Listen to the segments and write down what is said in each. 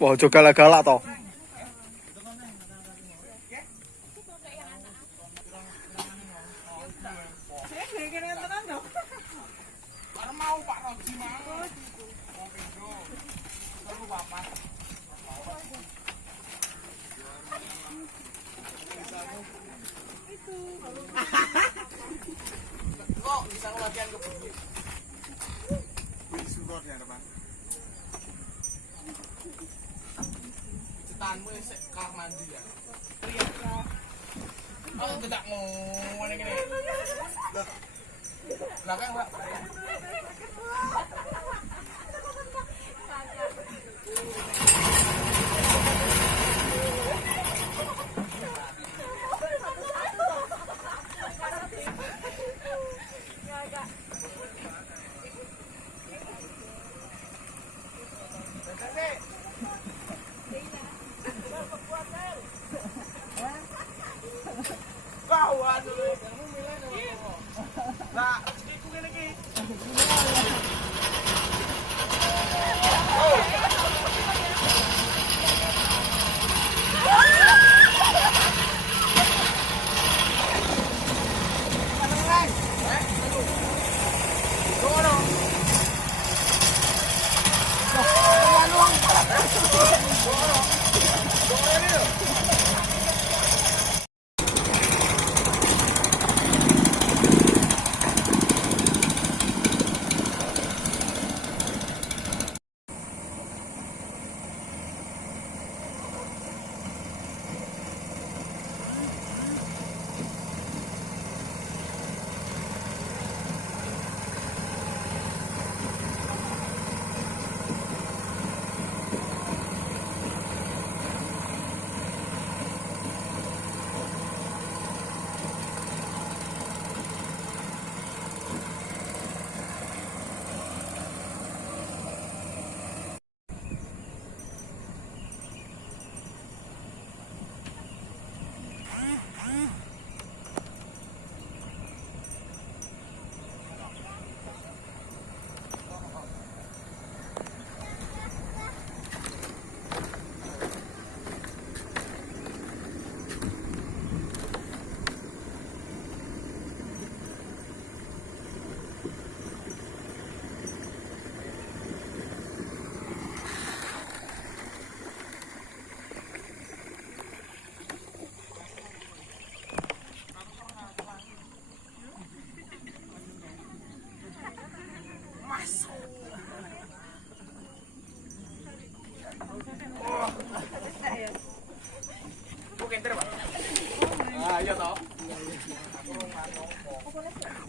Wah, aja galak-galak to. Kok bisa latihan ke bumi? Surat ya, Pak. Cetanmu sik kamar mandi ya. Oh, tidak ngene ngene. Belakang, Pak.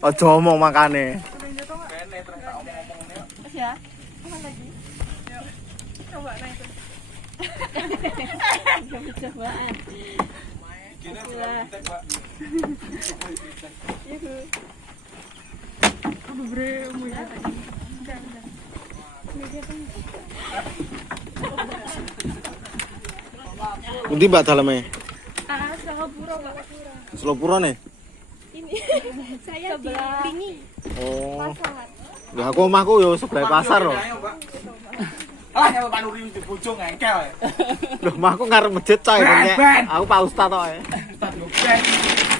Aja omong makane. Ya. Lagi. Yuk. Coba naik. Cobaan. Gini Pak. Aduh bre, mulia tadi. Udah. Media kan. Pundi Mbak daleme? Selopuro, Pak. Selopuro nih. Ini saya di Pingi. Oh. Pasar. Lah aku omahku yo sebelah pasar loh. Ah, ya Pak Nuri di bojong engkel. Loh, omahku ngarep masjid coy. Aku Pak Ustaz to. Ustaz yo ben.